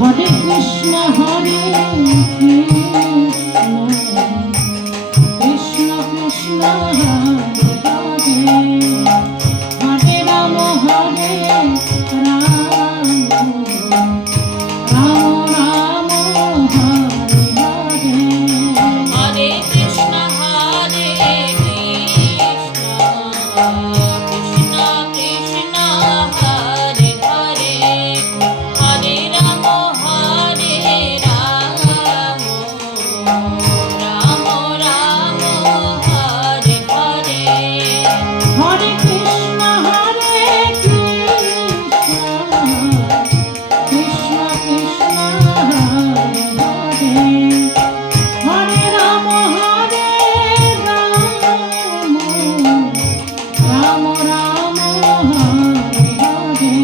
Hare Krishna Krishna Krishna Hare Hare Hare Ram Hare Ram Ram Ram Hare Hare Hare Krishna Krishna Krishna Hare Hare Hare Ram Hare Ram Ram Ram Hare Hare Hare Krishna Krishna Krishna Hare Hare Hare Ram Hare Ram Ram Ram Hare Hare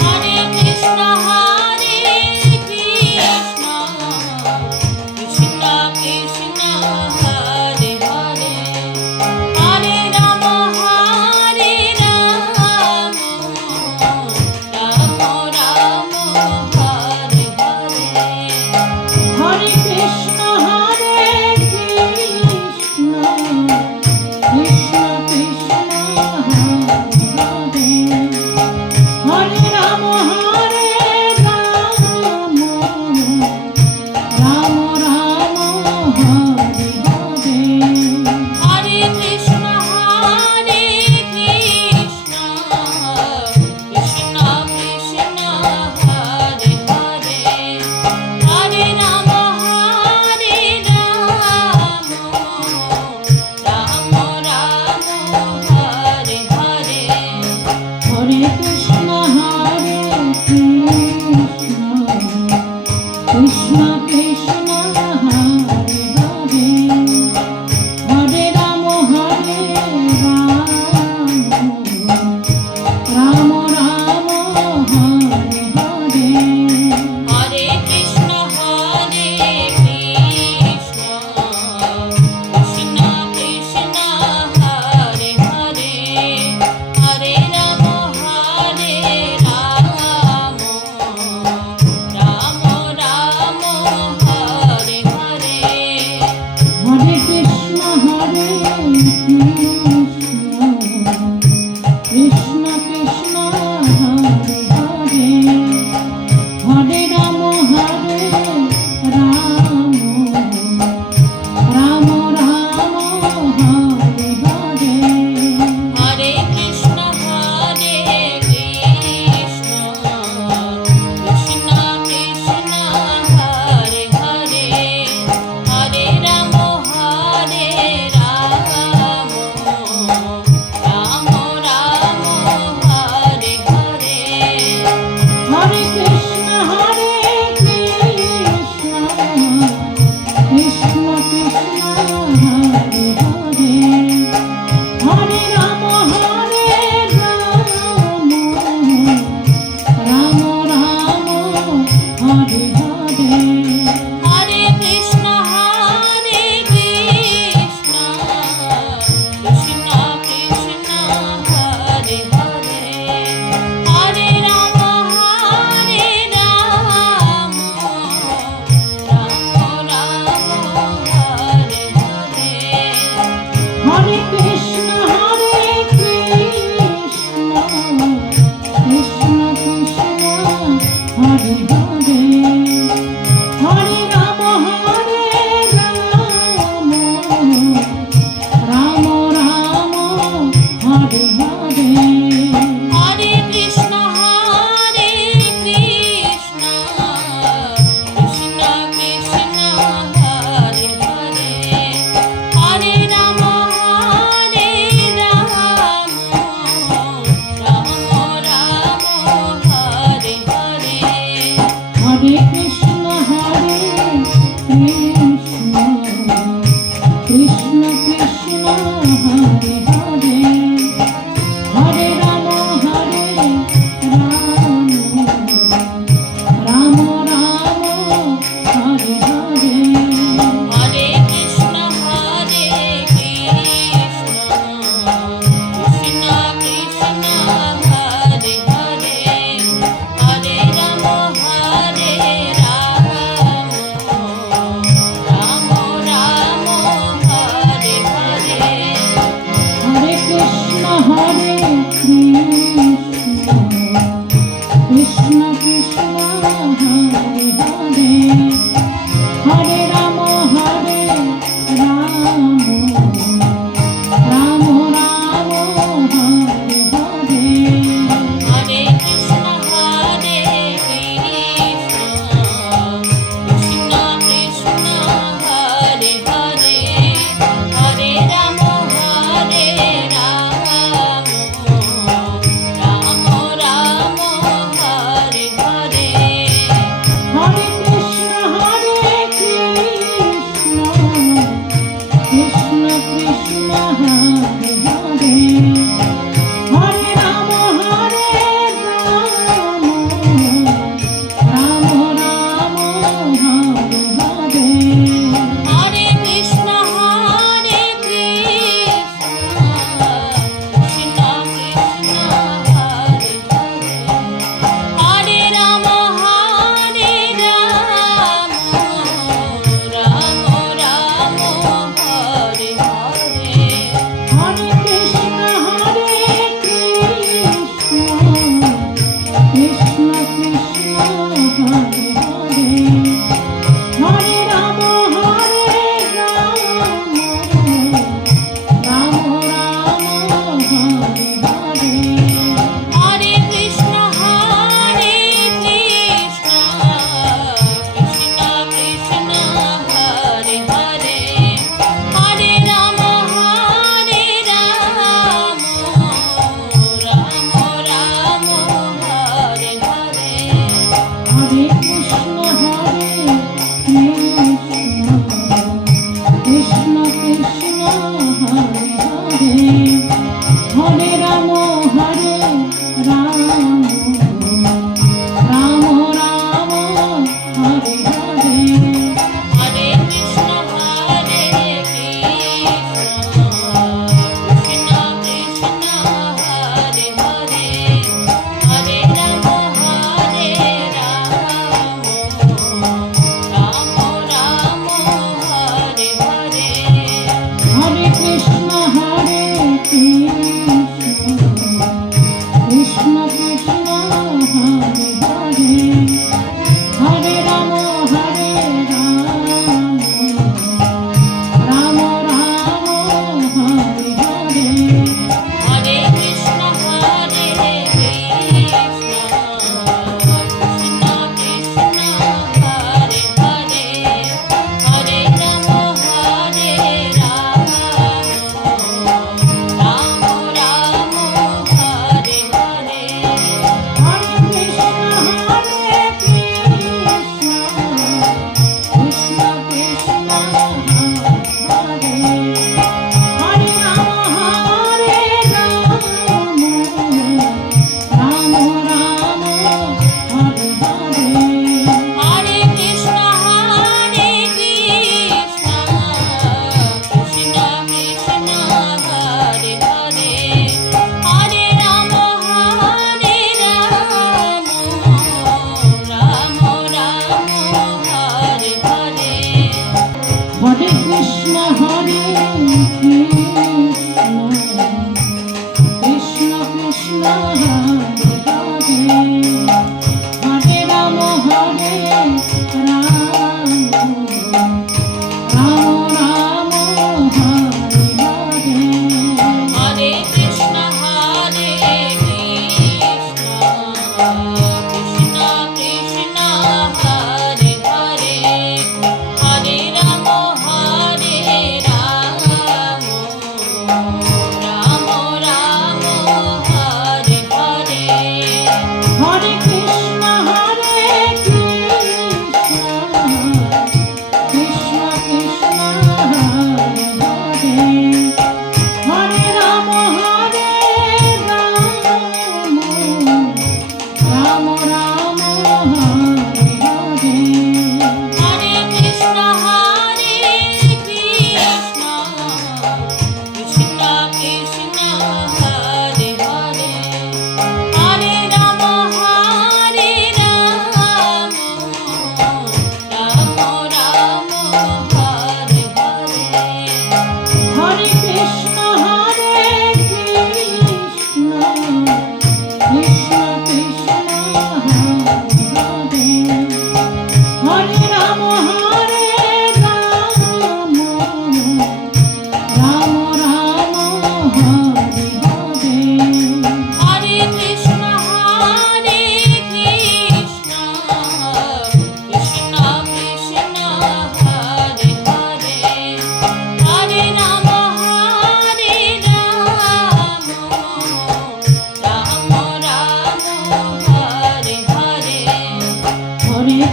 Hare Krishna Krishna Krishna Hare Hare Hare Ram Hare Ram Ram Ram Hare Hare Hare Krishna Krishna Krishna Krishna Hare Hare Hare Ram Hare Ram Ram Ram Hare Hare Hare Krishna Krishna Krishna Krishna Hare Hare Hare Ram Hare Ram Ram Ram Hare Hare Hare Krishna Krishna Krishna Hare Hare Hare Ram Hare Ram Ram Ram Hare Hare Hare Krishna Krishna Krishna Krishna Hare Hare Hare Ram Hare Ram Ram Ram Hare Hare Hare Krishna Krishna Krishna Hare Hare Hare Ram Hare Ram Ram Ram Hare Hare Hare Krishna Krishna Krishna Krishna Hare Hare Hare Ram Hare Ram Ram Ram Hare Hare Hare Krishna Krishna Krishna Hare Hare Hare Ram Hare Ram Ram Ram Hare Hare Hare Krishna Krishna Krishna Krishna Hare Hare Hare Ram Hare Ram Ram Ram Hare Hare Hare Krishna Krishna Krishna Hare Hare Hare Ram Hare Ram Ram Ram Hare Hare Hare Krishna Krishna Krishna Krishna Hare Hare Hare Ram Hare Ram Ram Ram Hare Hare Hare Krishna Krishna Krishna Hare Hare Hare Ram Hare Ram Ram Ram Hare Hare Hare Krishna Krishna Krishna Hare Hare Hare Ram Hare Hare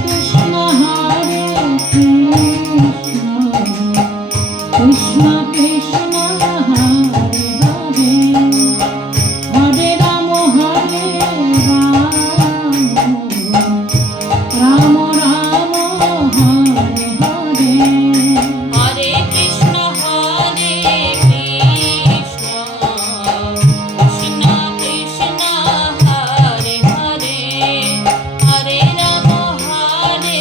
Krishna Hare Krishna Krishna Krishna Hare Hare Hare Ram Hare Ram Ram Ram Hare Hare Hare Krishna Krishna Krishna Hare Hare Hare Ram Hare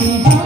Hare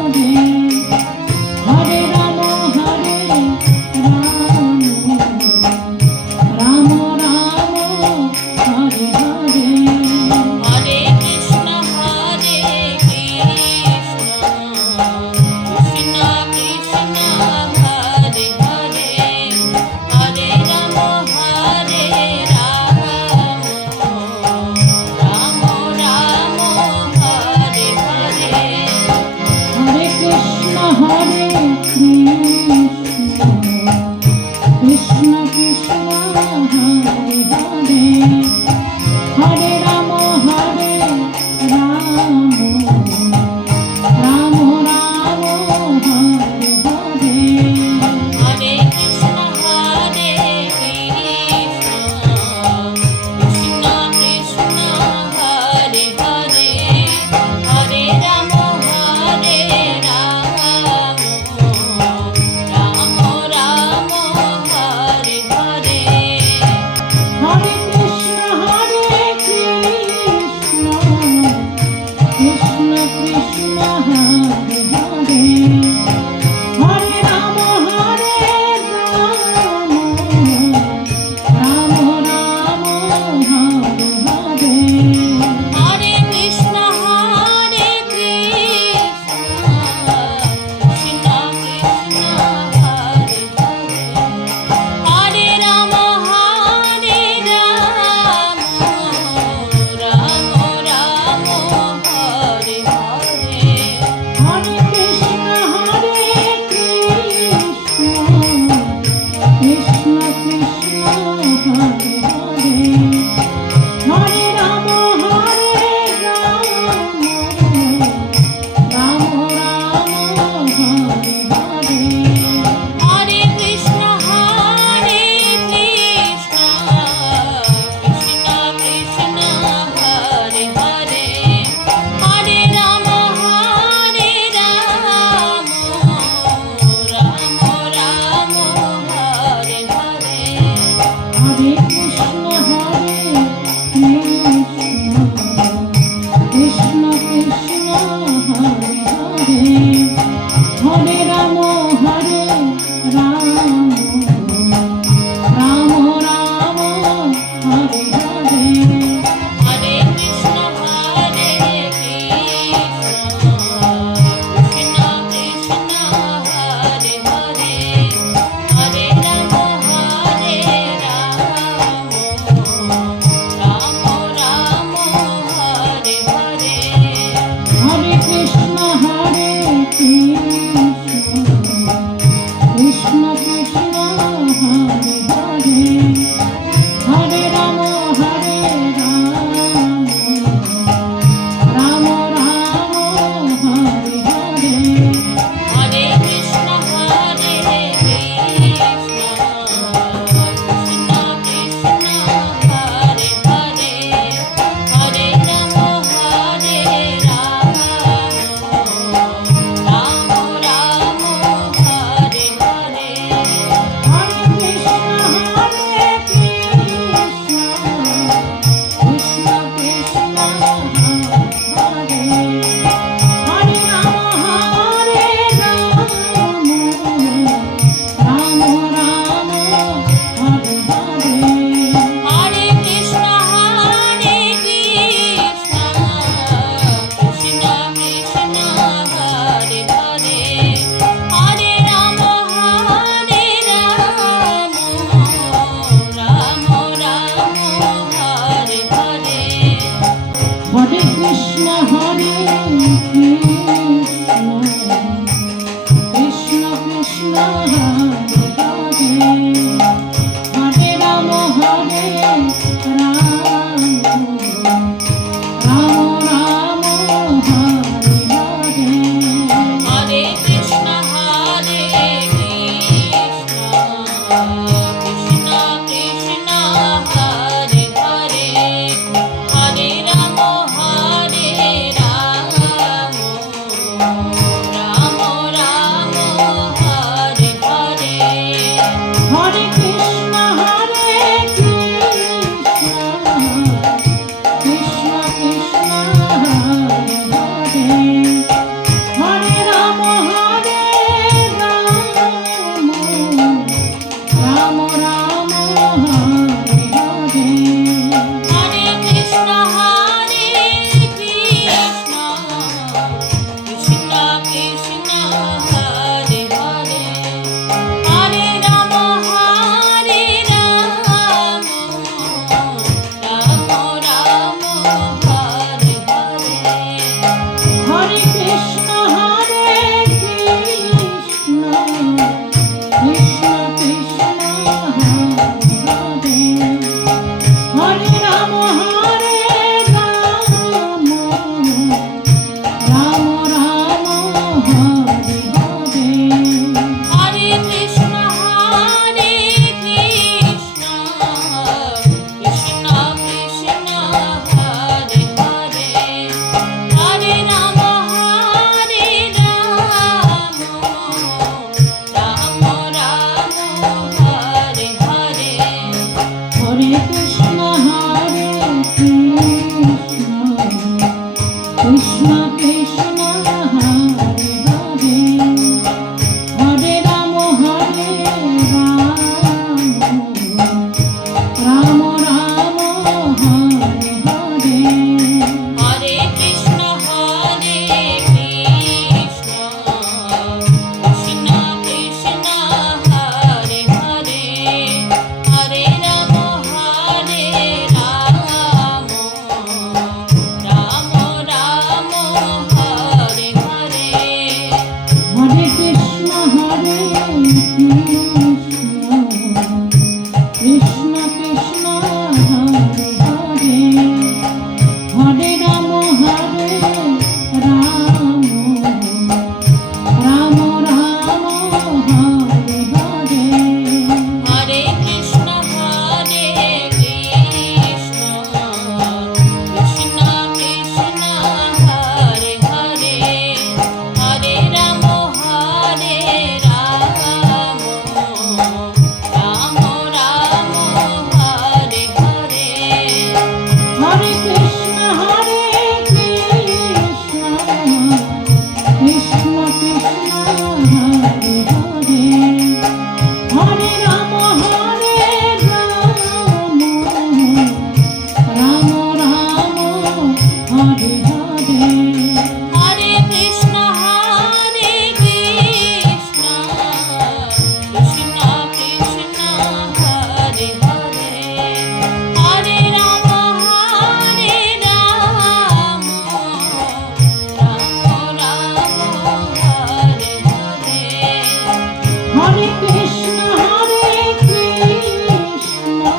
Hare Krishna, Hare Krishna,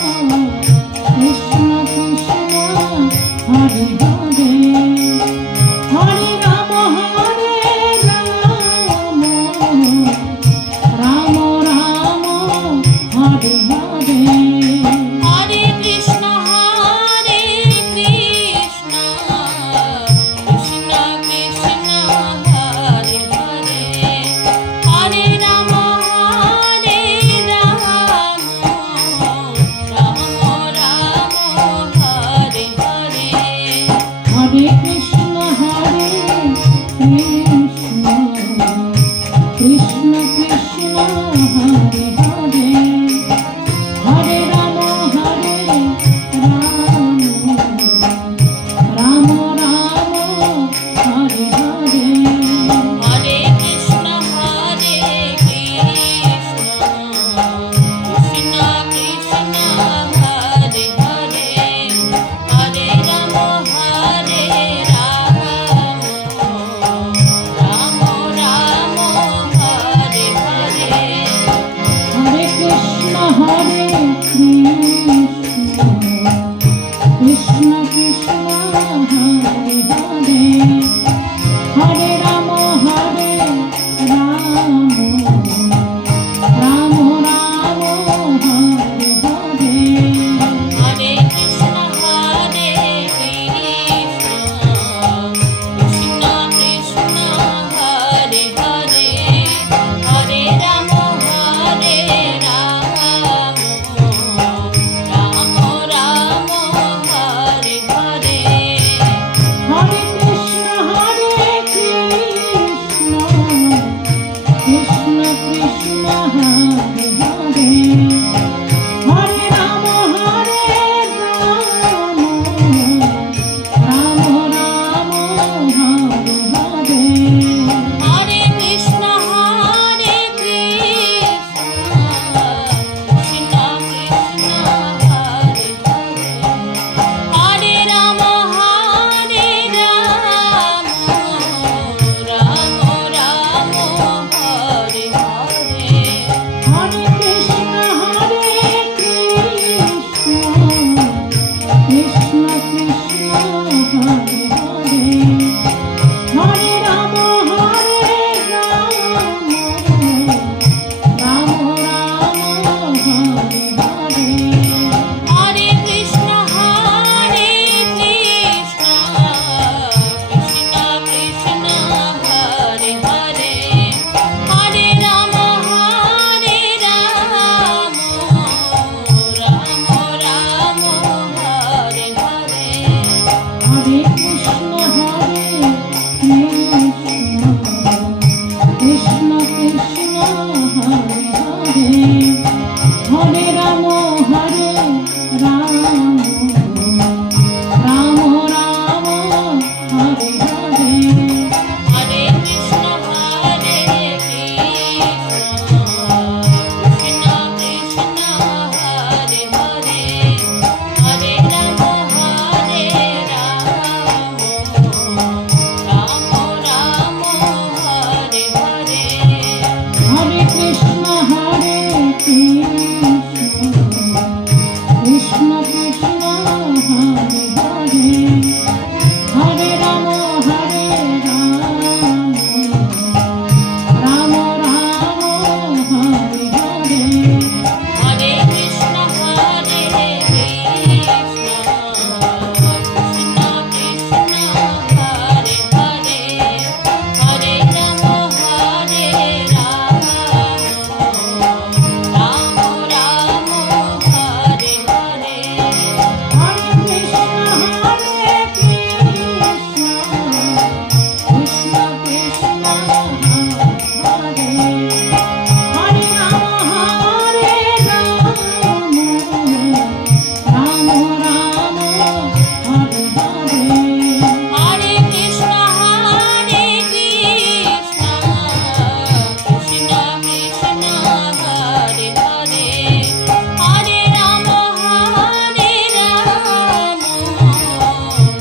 Krishna Krishna, Hare Hare, Hare Rama, Hare Rama, Rama Rama, Hare Hare. Hare Krishna, Hare Krishna, Krishna Krishna, Hare Hare, Hare Rama, Hare Rama, Rama Rama, Hare Hare. Hare Krishna, Hare Krishna, Krishna Krishna, Hare Hare, Hare Rama, Hare Rama, Rama Rama, Hare Hare. Hare Krishna, Hare Krishna, Krishna Krishna, Hare Hare, Hare Rama, Hare Rama, Rama Rama, Hare Hare. Hare Krishna, Hare Krishna, Krishna Krishna, Hare Hare, Hare Rama, Hare Rama, Rama Rama, Hare Hare. Hare Krishna, Hare Krishna, Krishna Krishna, Hare Hare, Hare Rama, Hare Rama, Rama Rama, Hare Hare. Hare Krishna, Hare Krishna, Krishna Krishna, Hare Hare, Hare Rama, Hare Rama, Rama Rama, Hare Hare. Hare Krishna, Hare Krishna, Krishna Krishna, Hare Hare, Hare Rama, Hare Rama, Rama Rama, Hare Hare. Hare Krishna, Hare Krishna, Krishna Krishna, Hare Hare, Hare Rama, Hare Rama, Rama Rama, Hare Hare. Hare Krishna, Hare Krishna, Krishna Krishna, Hare Hare, Hare Rama, Hare Rama, Rama Rama, Hare Hare. Hare Krishna, Hare Krishna, Krishna Krishna, Hare Hare, Hare Rama, Hare Rama, Rama Rama, Hare Hare. Hare Krishna, Hare Krishna, Krishna Krishna, Hare Hare, Hare Rama, Hare Rama, Rama Rama, Hare Hare. Hare Krishna, Hare Krishna, Krishna Krishna, Hare Hare, Hare Rama, Hare Rama, Rama Rama, Hare Hare. Hare Krishna, Hare Krishna, Krishna Krishna, Hare Hare, Hare Rama, Hare Rama, Rama Rama, Hare Hare. Hare Krishna, Hare Krishna, Krishna Krishna, Hare Hare, Hare Rama, Hare Rama, Rama Rama, Hare Hare. Hare Krishna, Hare Krishna, Krishna Krishna, Hare Hare, Hare Rama, Hare Rama,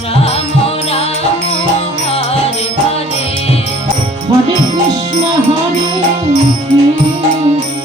Rama Rama, Hare Hare. Hare Krishna, Hare Krishna,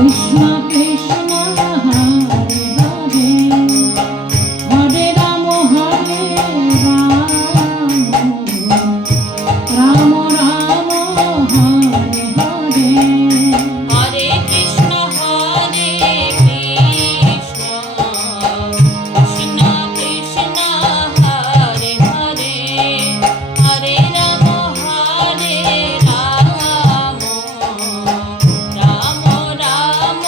Krishna Krishna Hare Hare Hare Ram Hare Ram Ram Ram Hare Hare Hare Krishna Krishna Krishna Krishna Hare Hare Hare Ram Hare Ram Ram Ram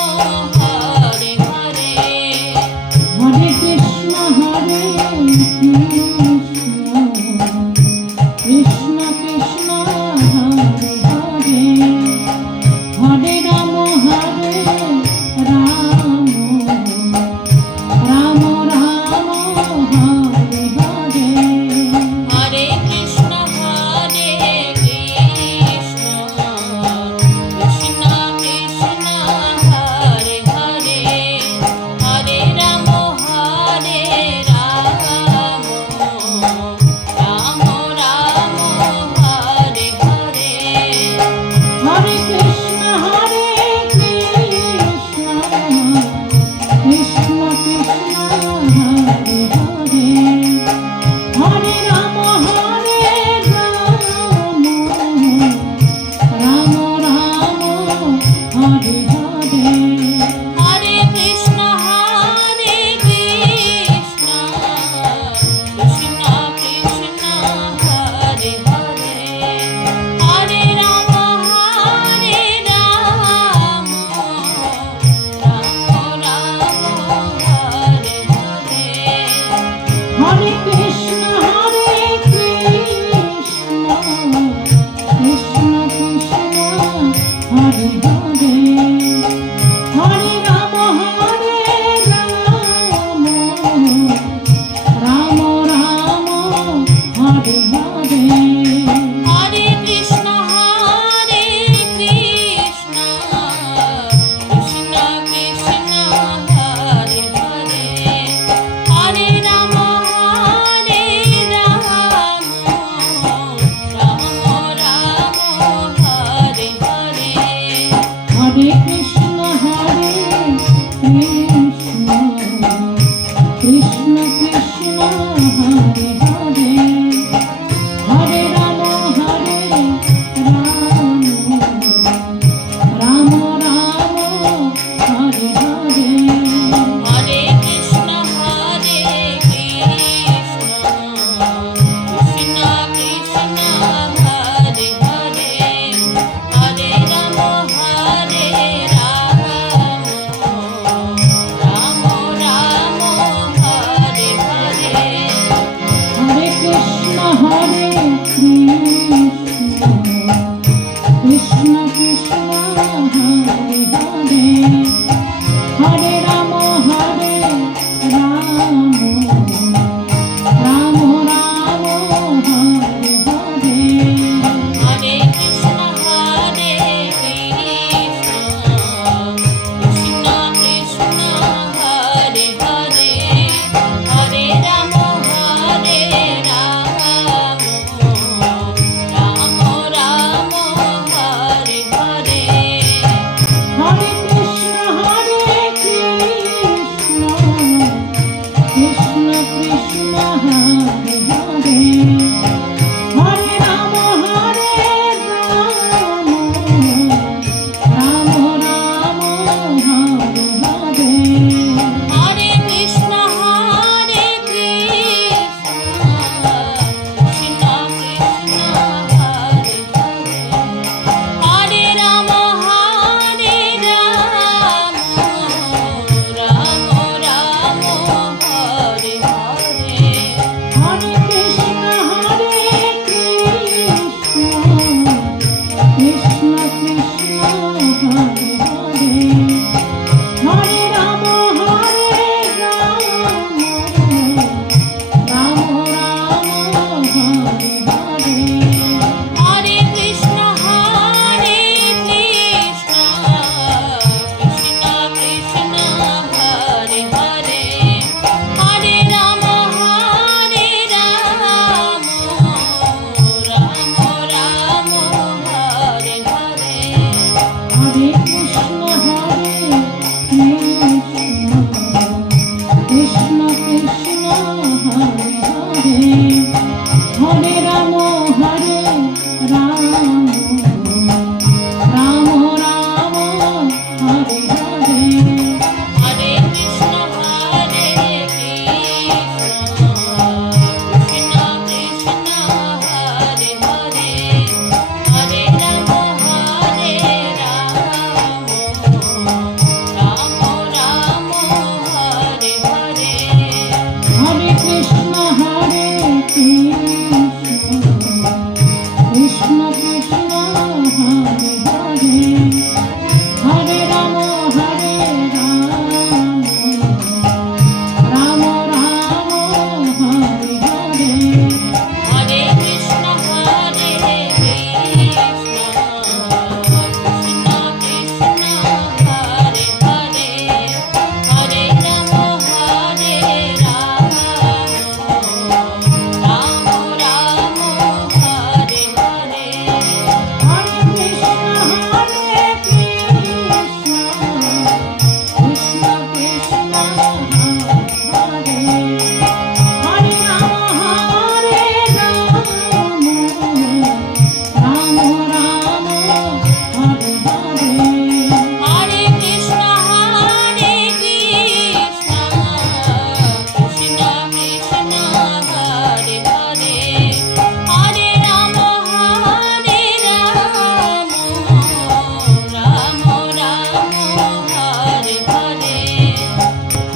Hare Hare Hare Krishna Krishna Krishna Hare Hare Hare Ram Hare Ram Ram Ram Hare Hare Hare Krishna Krishna Krishna Krishna Hare Hare Hare Ram Hare Ram Ram Ram Hare Hare Hare Krishna Krishna Krishna Hare Hare Hare Ram Hare Ram Ram Ram Hare Hare Hare Krishna Krishna Krishna Krishna Hare Hare Hare Ram Hare Ram Ram Ram Hare Hare Hare Krishna Krishna Krishna Hare Hare Hare Ram Hare Ram Ram Ram Hare Hare Hare Krishna Krishna Krishna Krishna Hare Hare Hare Ram Hare Ram Ram Ram Hare Hare Hare Krishna Krishna Krishna Hare Hare Hare Ram Hare Ram Ram Ram Hare Hare Hare Krishna Krishna Krishna Hare Hare Hare Ram Hare Ram Ram Ram Hare Hare Hare Krishna Krishna Krishna Krishna Hare Hare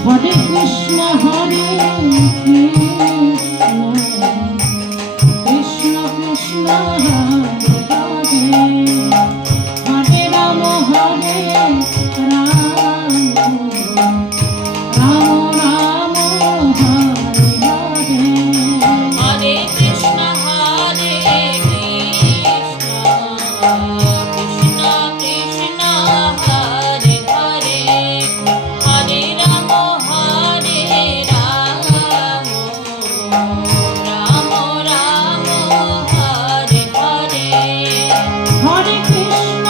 Hare Krishna Krishna Krishna Hare Hare Hare Ram Hare Ram Ram Ram Hare Hare Hare Krishna Krishna Krishna Hare Hare Hare Ram Hare Ram Ram Ram Hare Hare Hare Krishna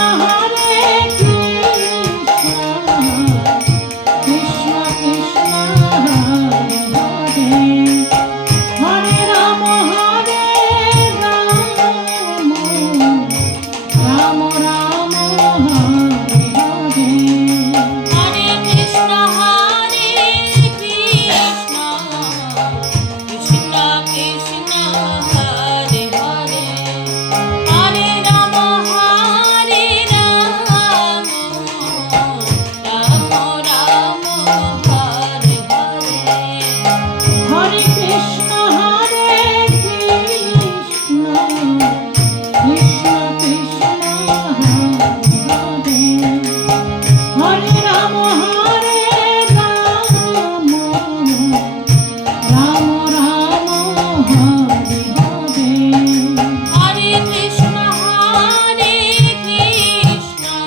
Krishna Krishna Hare Hare Hare Ram Hare Ram Ram Ram Hare Hare Hare Krishna Krishna Krishna Hare Hare Hare Ram Hare Ram Ram Ram Hare Hare Hare Krishna Krishna Krishna Krishna Hare Hare Hare Ram Hare Ram Ram Ram Hare Hare Hare Krishna Krishna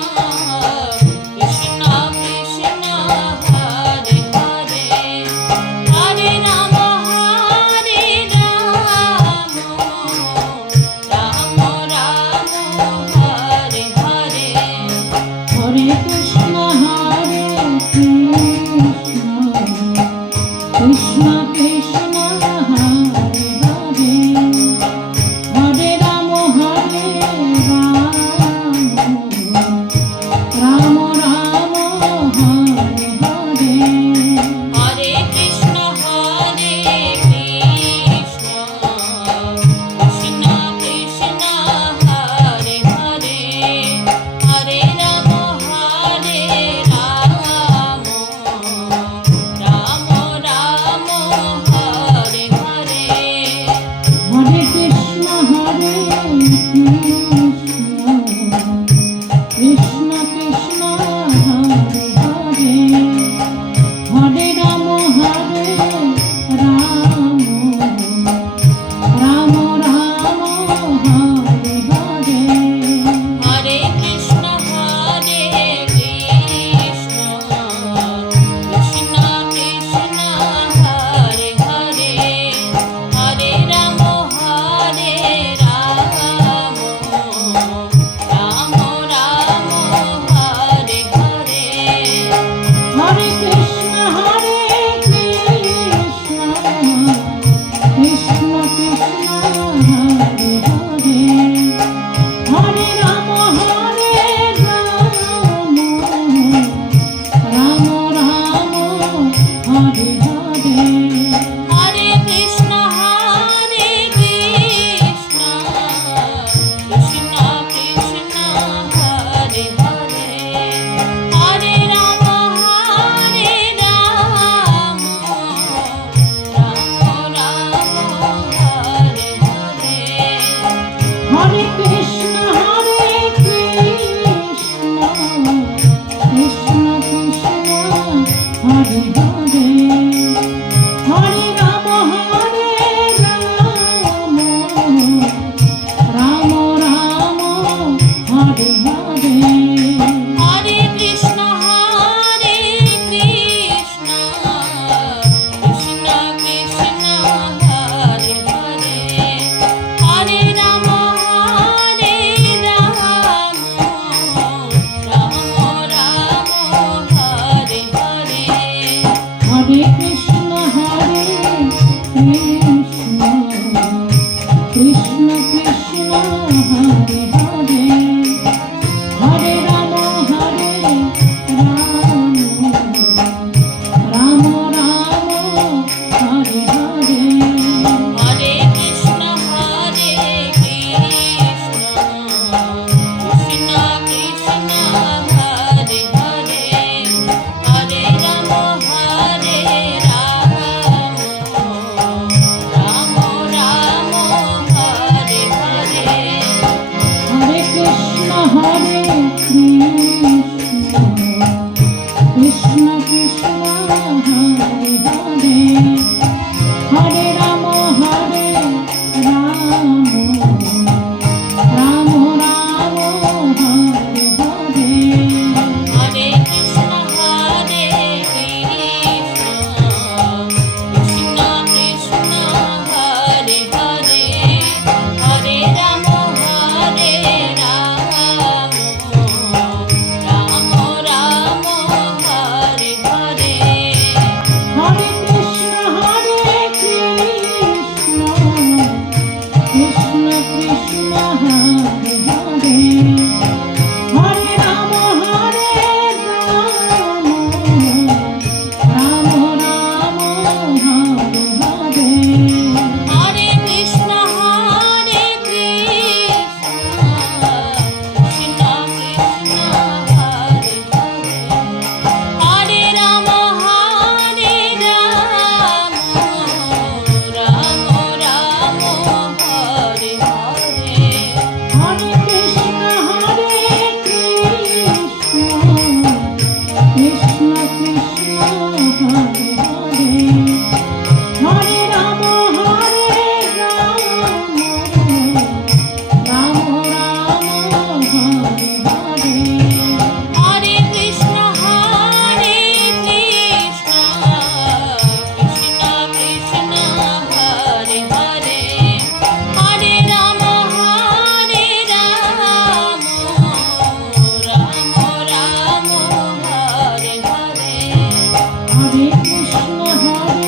Krishna Krishna Hare Hare Hare Ram Hare Ram Ram Ram Hare Hare Hare Krishna Krishna Krishna Hare Hare Hare Ram Hare Ram Ram Ram Hare Hare Hare Krishna Krishna Krishna Krishna Hare Hare Hare Ram Hare Ram Ram Ram Hare Hare Hare Krishna Krishna Krishna Hare Hare Hare Ram Hare Ram Ram Ram Hare Hare Hare Krishna Krishna Krishna Krishna Hare Hare Hare Ram Hare Ram Ram Ram Hare Hare Hare Krishna Krishna Krishna Hare Hare Hare Ram Hare Ram Ram Ram Hare Hare Hare Krishna Krishna Krishna Krishna Hare Hare Hare Ram Hare Ram Ram Ram Hare Hare Hare Krishna Krishna Krishna Hare Hare Hare Ram Hare Ram Ram Ram Hare Hare Hare Krishna Krishna Krishna Krishna Hare Hare Hare Ram Hare Ram Ram Ram Hare Hare Hare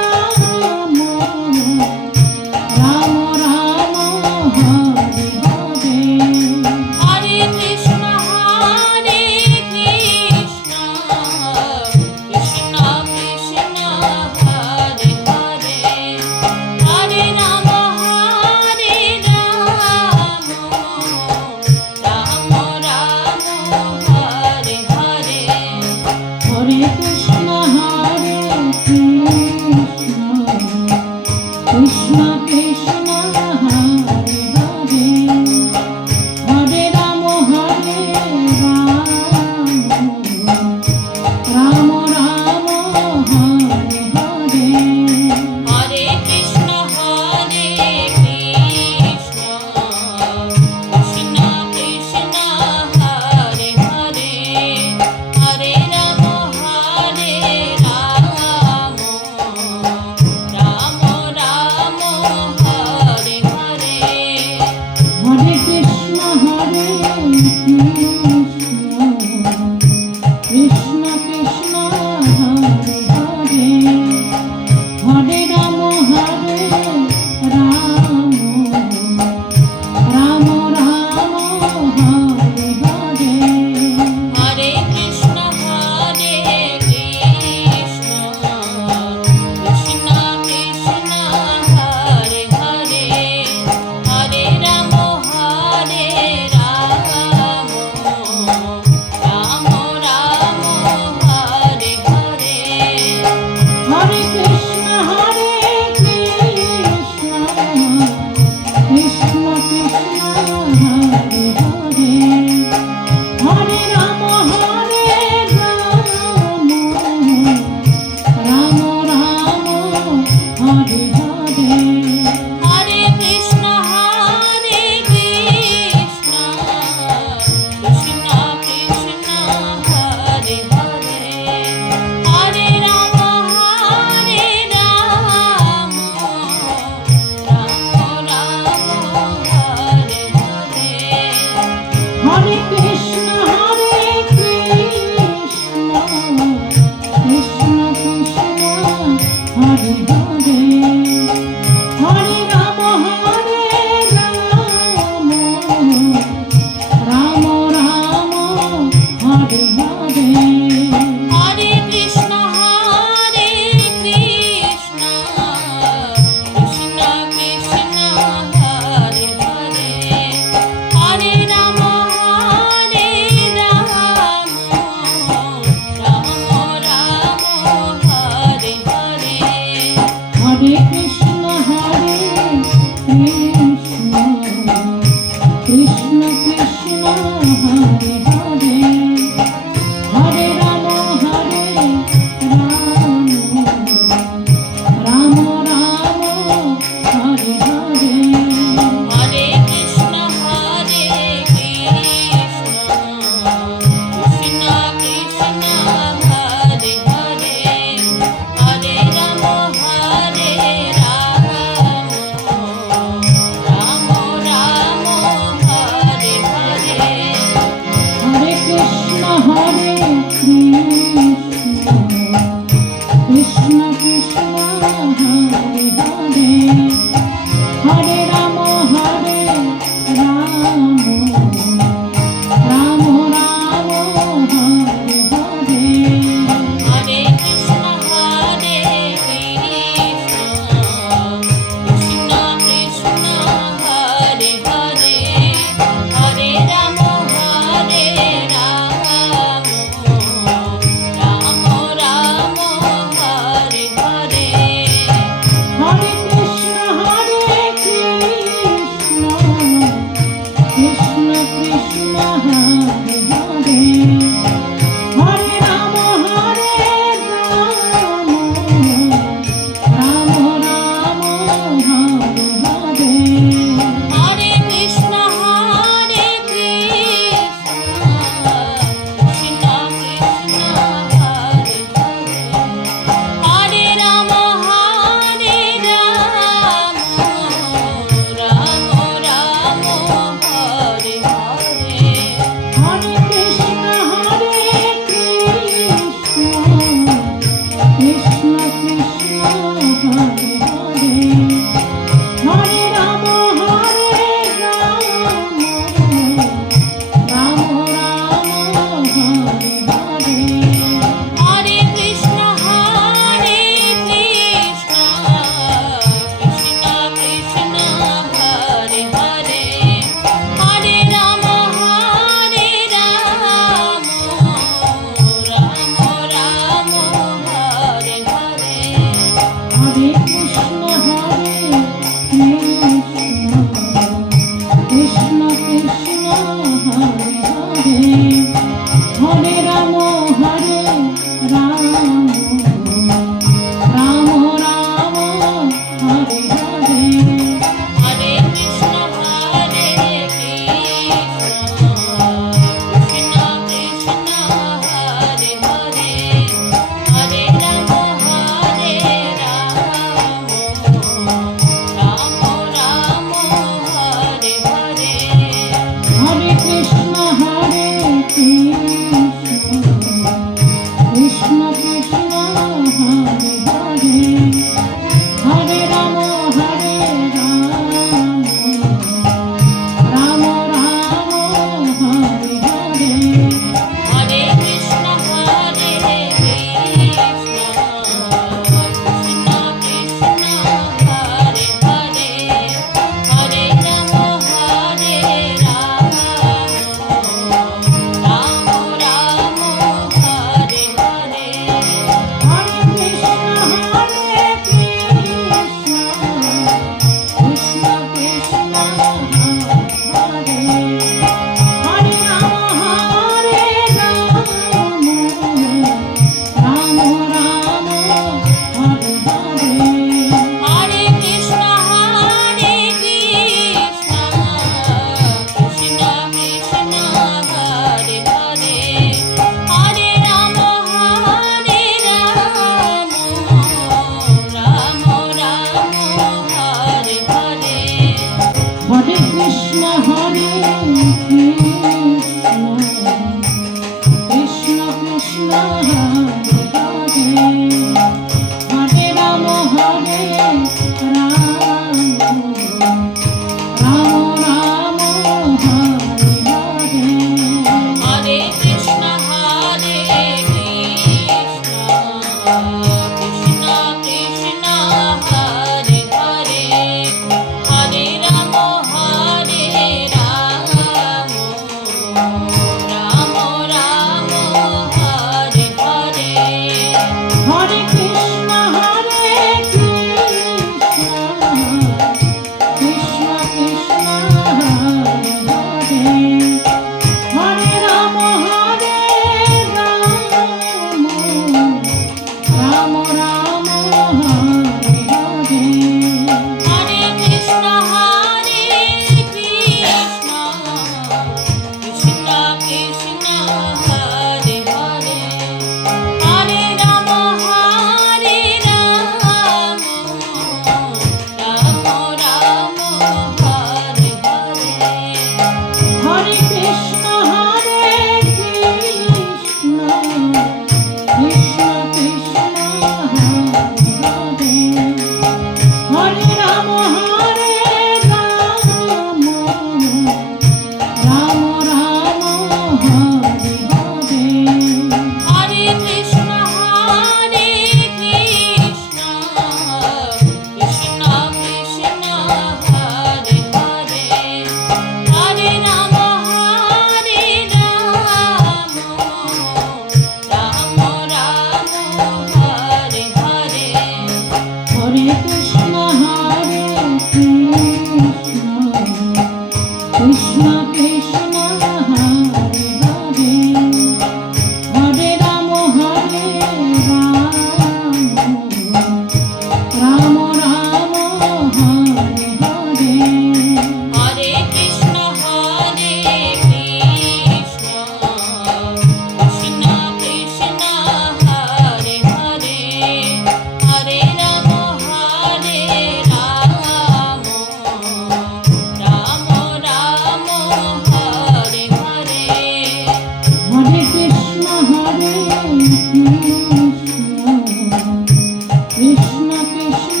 Krishna Krishna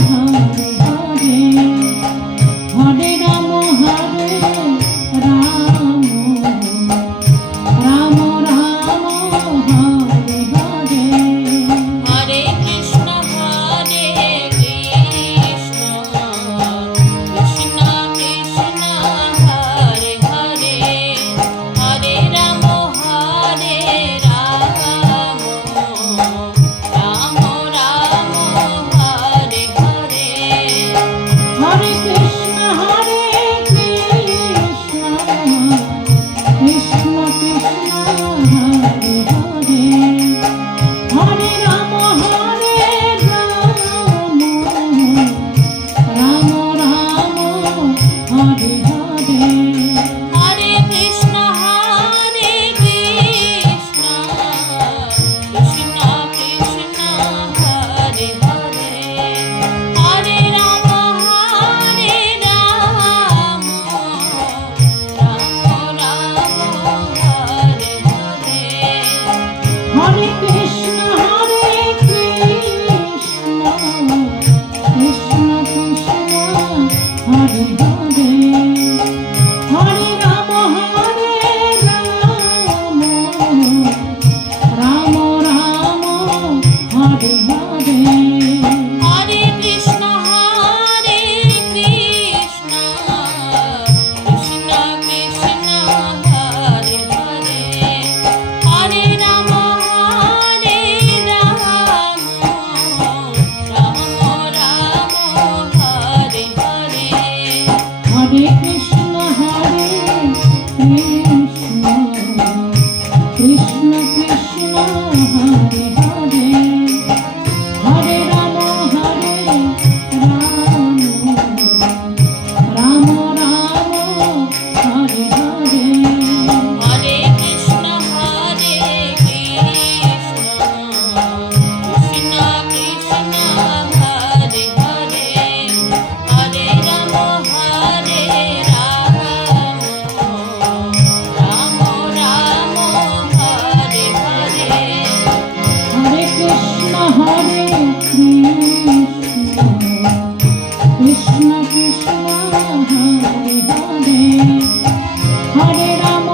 Hare Hare Hare Ram Ram Ram Hare Hare Hare Krishna Krishna Krishna Hare Hare Hare Ram Ram Ram Hare Hare Hare Krishna Krishna Krishna Hare Hare Hare Ram Ram Ram Hare Hare Hare Krishna Krishna Krishna Krishna Hare Hare Hare Ram Ram Ram Hare Hare Hare Krishna Krishna Krishna Hare Hare Hare Ram Ram Ram Hare Hare Hare Krishna Krishna Krishna Krishna Hare Hare Hare Ram Ram Ram Hare Hare Hare Krishna Krishna Krishna Hare Hare Hare Ram Ram Ram Hare Hare Hare Krishna Krishna Krishna Hare Hare Hare Ram Ram Ram Hare Hare Hare Krishna Krishna Krishna Hare Hare Hare Ram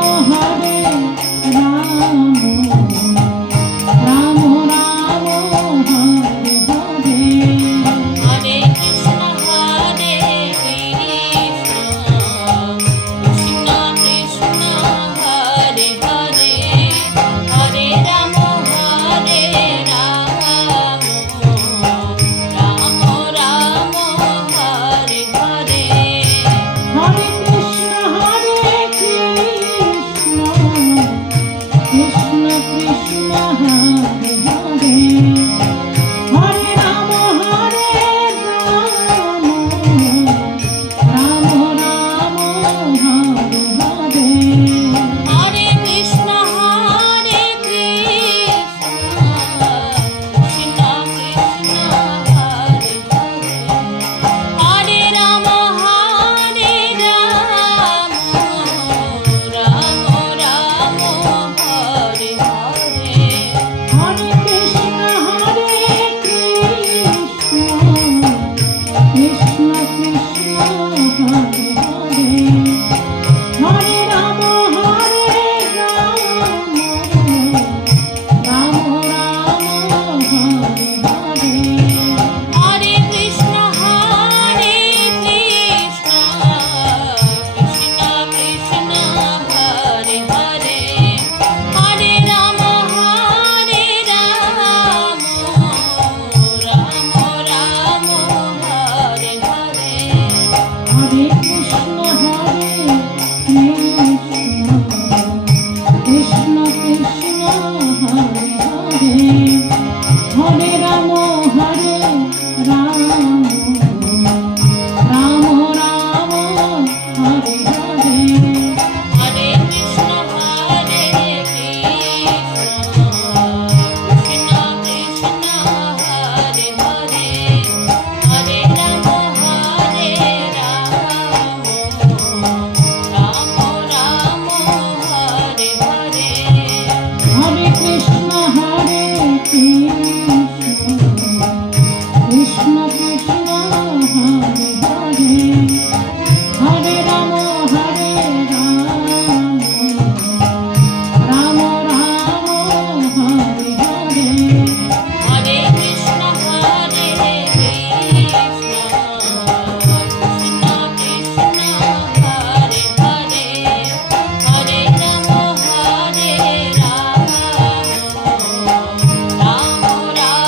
Ram Ram Hare Hare Hare Krishna Krishna Krishna Hare Hare Hare Ram Ram Ram Hare Hare Krishna Hare Krishna Krishna Krishna Hare Hare Hare Ram Hare Ram Ram Ram Hare Hare Hare Krishna Hare Krishna Krishna Krishna Hare Hare Hare Ram Hare Ram Ram Ram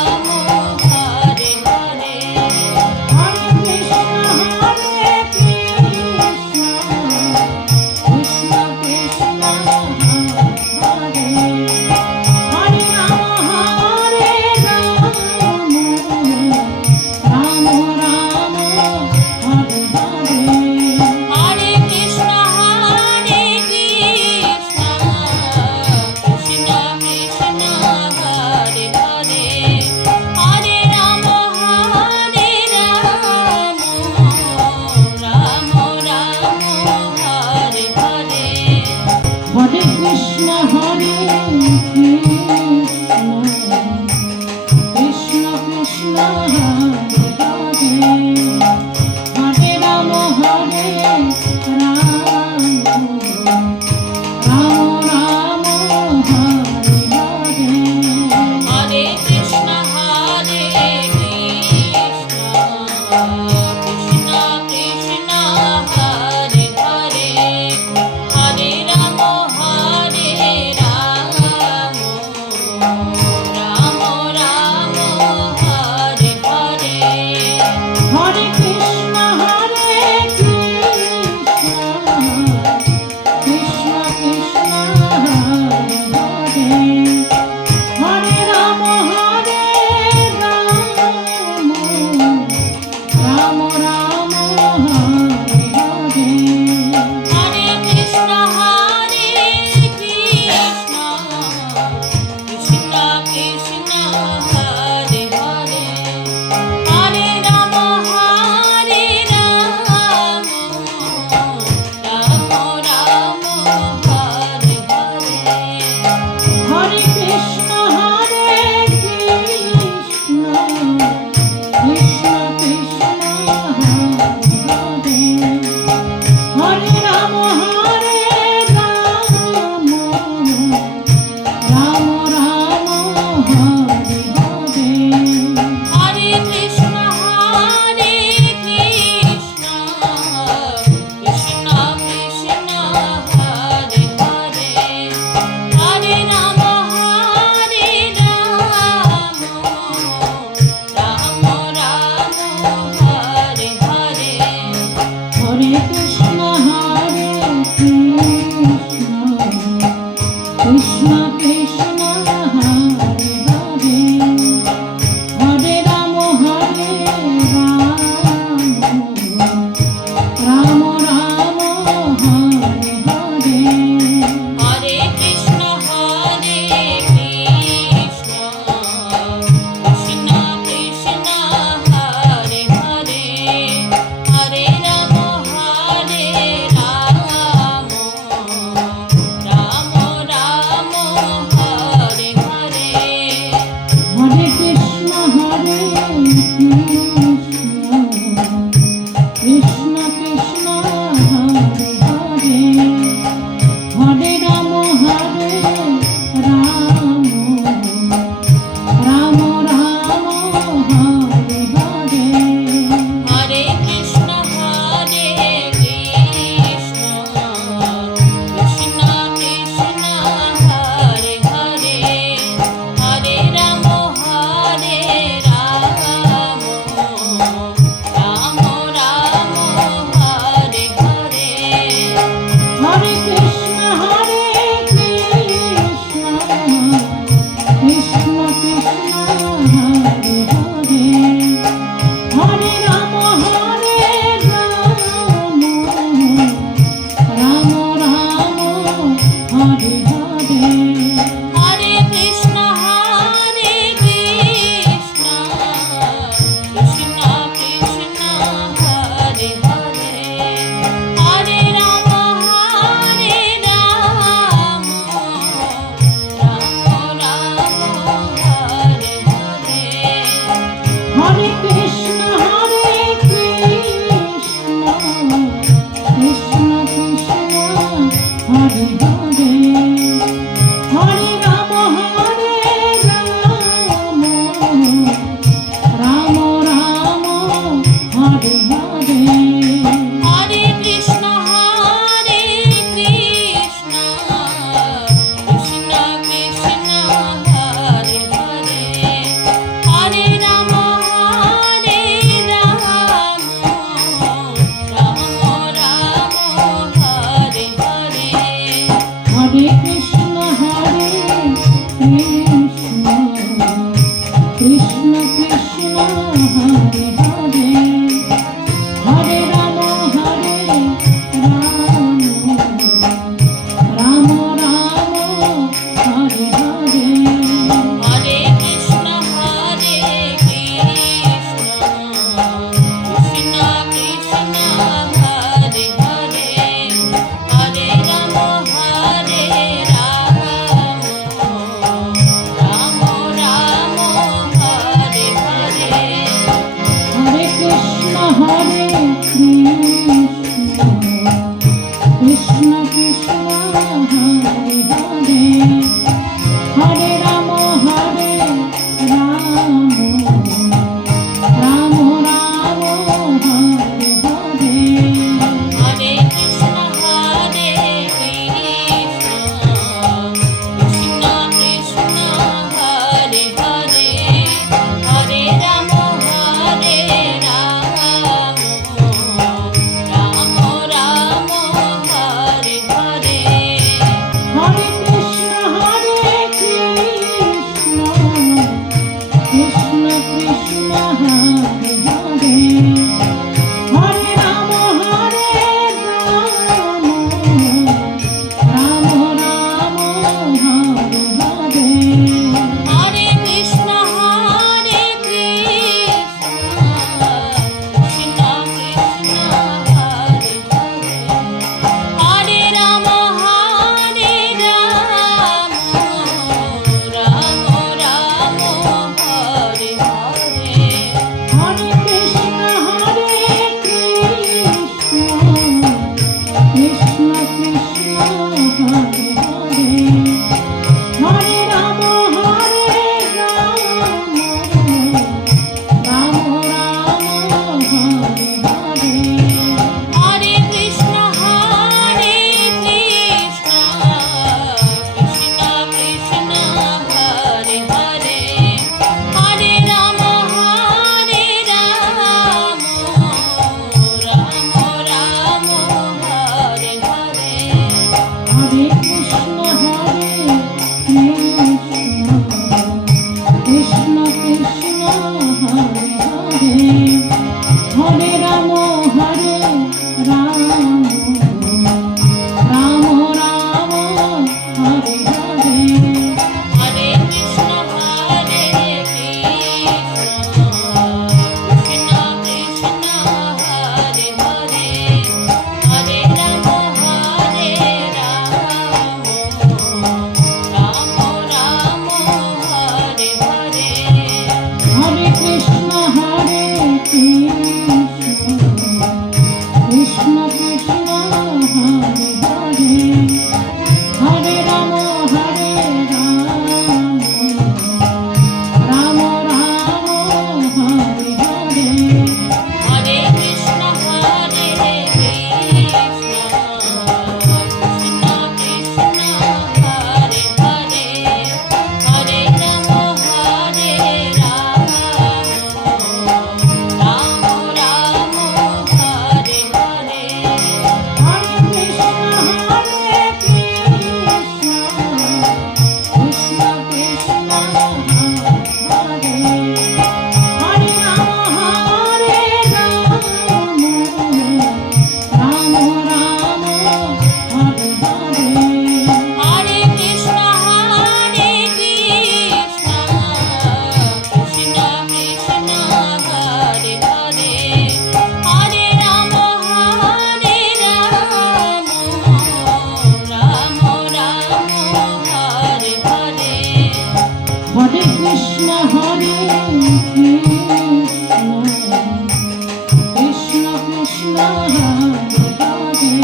Krishna Krishna Hare Hare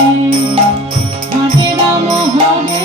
Hare Ram Hare